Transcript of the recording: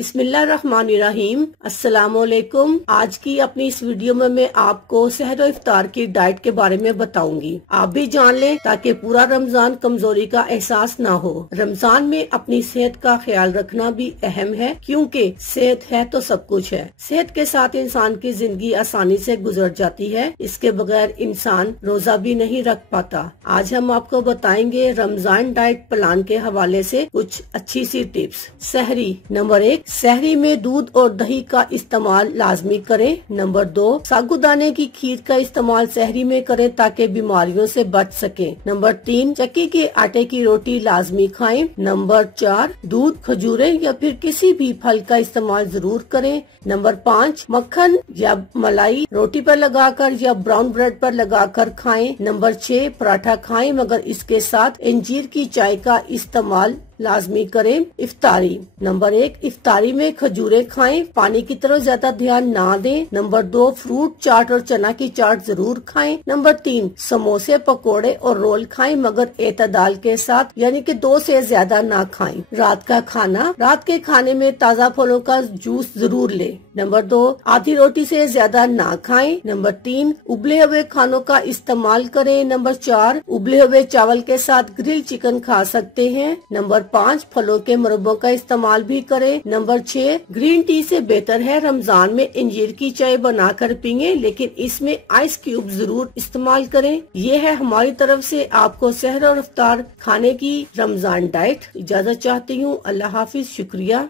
बिस्मिल्लाहिर्रहमानिर्रहीम। अस्सलामुअलैकुम। आज की अपनी इस वीडियो में मैं आपको सहर और इफ्तार की डाइट के बारे में बताऊंगी। आप भी जान लें ताकि पूरा रमजान कमजोरी का एहसास ना हो। रमजान में अपनी सेहत का ख्याल रखना भी अहम है, क्योंकि सेहत है तो सब कुछ है। सेहत के साथ इंसान की जिंदगी आसानी से गुजर जाती है। इसके बगैर इंसान रोजा भी नहीं रख पाता। आज हम आपको बताएंगे रमजान डाइट प्लान के हवाले से कुछ अच्छी सी टिप्स। सहरी नंबर 1, सहरी में दूध और दही का इस्तेमाल लाजमी करें। नंबर 2, साबूदाने की खीर का इस्तेमाल सहरी में करें ताकि बीमारियों से बच सके। नंबर 3, चक्की के आटे की रोटी लाजमी खाएं। नंबर 4, दूध, खजूरें या फिर किसी भी फल का इस्तेमाल जरूर करें। नंबर 5, मक्खन या मलाई रोटी पर लगाकर या ब्राउन ब्रेड पर लगाकर खाएं। नंबर 6, पराठा खाएं मगर इसके साथ अंजीर की चाय का इस्तेमाल लाजमी करें। इफ्तारी नंबर 1, इफ्तारी में खजूरें खाएं, पानी की तरफ ज्यादा ध्यान ना दें। नंबर 2, फ्रूट चाट और चना की चाट जरूर खाएं। नंबर 3, समोसे, पकोड़े और रोल खाएं मगर एतदाल के साथ, यानी कि 2 से ज्यादा ना खाएं। रात का खाना, रात के खाने में ताज़ा फलों का जूस जरूर लें। नंबर 2, आधी रोटी से ज्यादा ना खाएं। नंबर 3, उबले हुए खानों का इस्तेमाल करें। नंबर 4, उबले हुए चावल के साथ ग्रिल चिकन खा सकते हैं। नंबर 5, फलों के मुरब्बों का इस्तेमाल भी करें। नंबर 6, ग्रीन टी से बेहतर है रमजान में अंजीर की चाय बनाकर पिएं, लेकिन इसमें आइस क्यूब जरूर इस्तेमाल करें। ये है हमारी तरफ से आपको सहर और इफ्तार खाने की रमजान डाइट। इजाजत चाहती हूँ। अल्लाह हाफिज। शुक्रिया।